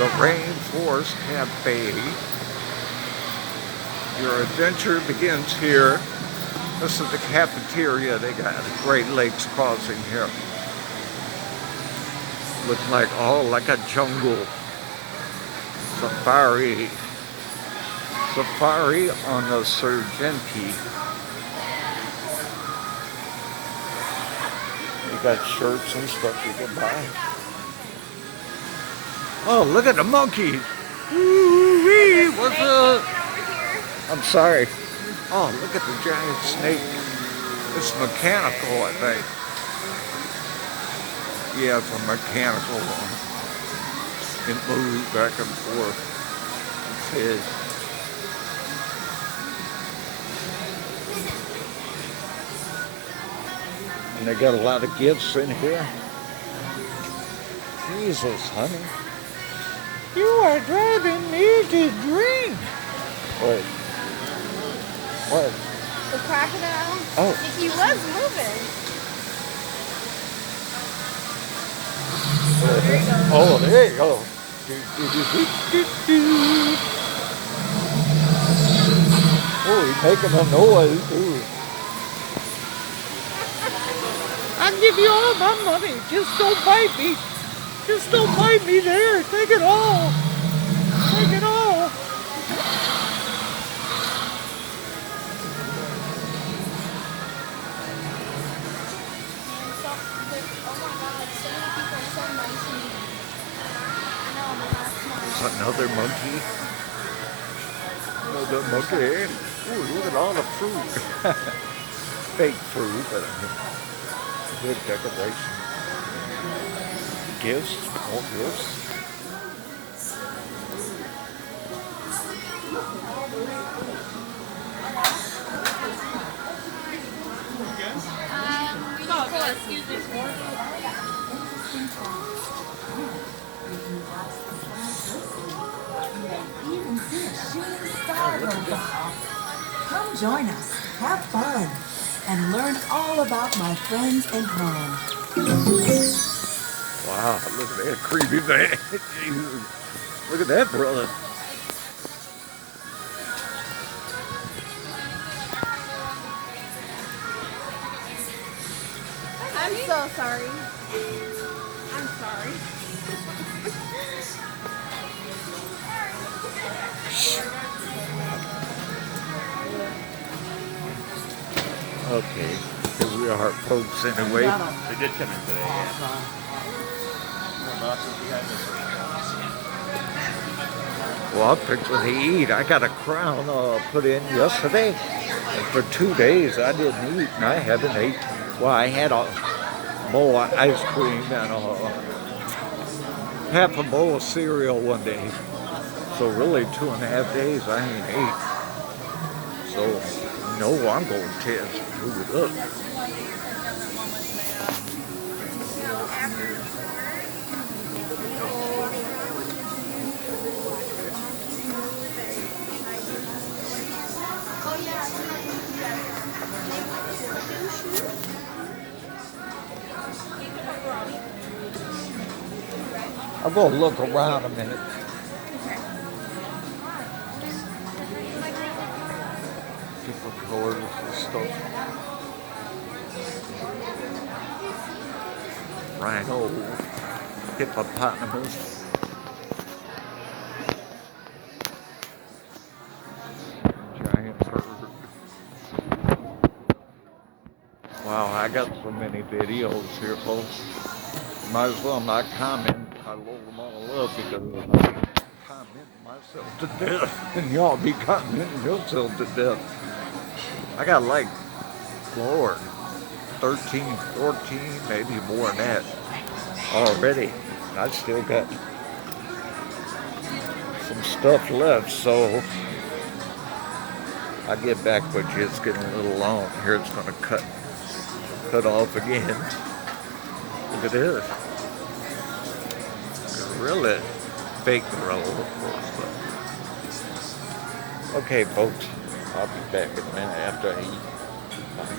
the Rainforest Cafe. Your adventure begins here. This is the cafeteria. They got a Great Lakes crossing here. Looks like, oh, like a jungle. Safari. Safari on the Serengeti. You got shirts and stuff you can buy. Oh, look at the monkeys. Woo-wee, what's up? I'm sorry. Oh, look at the giant snake. It's mechanical, I think. Yeah, it's a mechanical one. It moves back and forth. It's his. And they got a lot of gifts in here. Jesus, honey. You are driving me to drink. What? What? The crocodile? Oh. He was moving. Oh, there you go. Oh, he's making a noise, too. I'll give you all my money. Just don't bite me. Just don't bite me there. Take it all. Take it all. Another monkey. Another monkey. Ooh, look at all the fruit. Fake fruit, but good decoration. Gifts, more gifts. Excuse me. Come join us, have fun, and learn all about my friends and home. Wow, look at that creepy man. Jesus. Look at that brother. I'm so sorry. I'm sorry. Okay, here we are, folks, anyway. They did come in today, yeah. Well, I picked what to eat. I got a crown put in yesterday, and for 2 days I didn't eat, and I haven't ate. Well, I had a bowl of ice cream and half a bowl of cereal one day. So really 2.5 days I ain't ate. So no, I'm going to test food up. I'm going to look around a minute. Different colors and stuff. Rhino, hippopotamus. Giant bird. Wow, I got so many videos here, folks. Might as well not comment. I load them all up because I'm commenting myself to death, and y'all be commenting yourself to death. I got like, Lord, 13, 14, maybe more than that already. And I still got some stuff left, so I get back, but it's getting a little long. Here it's going to cut off again. Look at this. Gorilla. Fake gorilla, of course. But. Okay, folks. I'll be back in a minute after I eat. Bye.